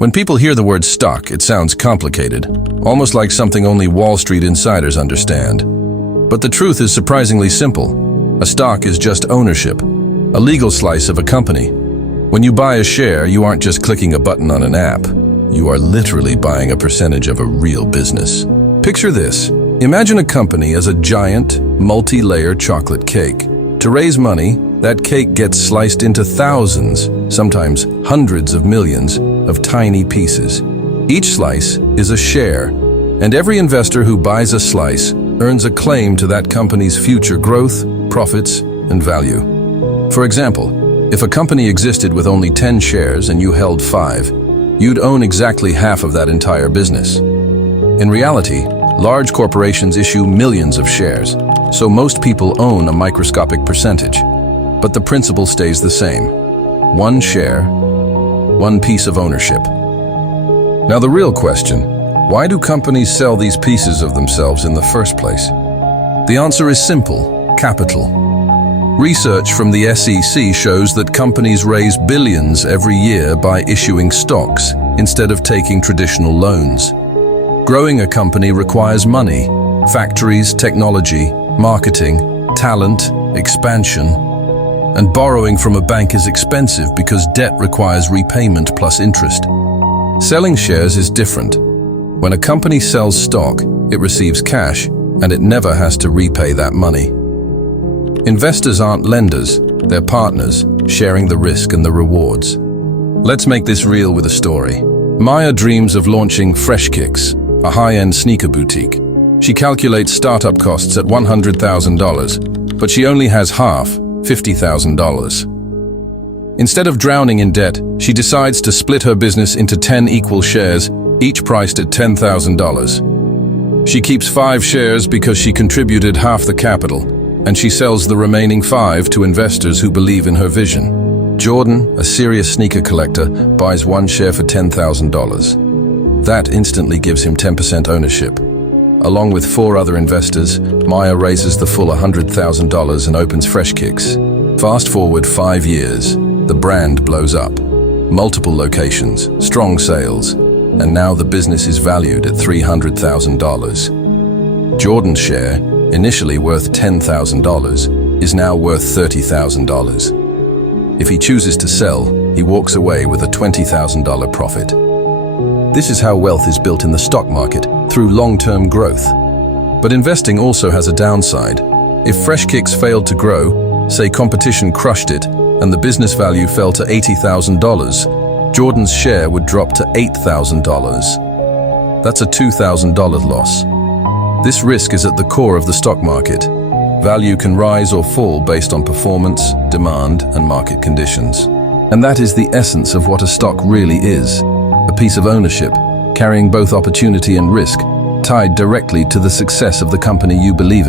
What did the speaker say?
When people hear the word stock, it sounds complicated, almost like something only Wall Street insiders understand. But the truth is surprisingly simple. A stock is just ownership, a legal slice of a company. When you buy a share, you aren't just clicking a button on an app. You are literally buying a percentage of a real business. Picture this. Imagine a company as a giant, multi-layer chocolate cake. To raise money, that cake gets sliced into thousands, sometimes hundreds of millions, of tiny pieces. Each slice is a share, and every investor who buys a slice earns a claim to that company's future growth, profits, and value. For example, if a company existed with only 10 shares and you held 5, you'd own exactly half of that entire business. In reality, large corporations issue millions of shares, so most people own a microscopic percentage. But the principle stays the same. One share, one piece of ownership. Now the real question, why do companies sell these pieces of themselves in the first place? The answer is simple: capital. Research from the SEC shows that companies raise billions every year by issuing stocks instead of taking traditional loans. Growing a company requires money: factories, technology, marketing, talent, expansion. And borrowing from a bank is expensive because debt requires repayment plus interest. Selling shares is different. When a company sells stock, it receives cash, and it never has to repay that money. Investors aren't lenders, they're partners, sharing the risk and the rewards. Let's make this real with a story. Maya dreams of launching FreshKicks, a high-end sneaker boutique. She calculates startup costs at $100,000, but she only has half, $50,000. Instead of drowning in debt, she decides to split her business into 10 equal shares, each priced at $10,000. She keeps 5 shares because she contributed half the capital, and she sells the remaining 5 to investors who believe in her vision. Jordan, a serious sneaker collector, buys 1 share for $10,000. That instantly gives him 10% ownership. Along with 4 other investors, Maya raises the full $100,000 and opens FreshKicks. Fast forward 5 years, the brand blows up. Multiple locations, strong sales, and now the business is valued at $300,000. Jordan's share, initially worth $10,000, is now worth $30,000. If he chooses to sell, he walks away with a $20,000 profit. This is how wealth is built in the stock market, through long-term growth. But investing also has a downside. If FreshKicks failed to grow, say competition crushed it, and the business value fell to $80,000, Jordan's share would drop to $8,000. That's a $2,000 loss. This risk is at the core of the stock market. Value can rise or fall based on performance, demand, and market conditions. And that is the essence of what a stock really is. A piece of ownership, carrying both opportunity and risk, tied directly to the success of the company you believe in.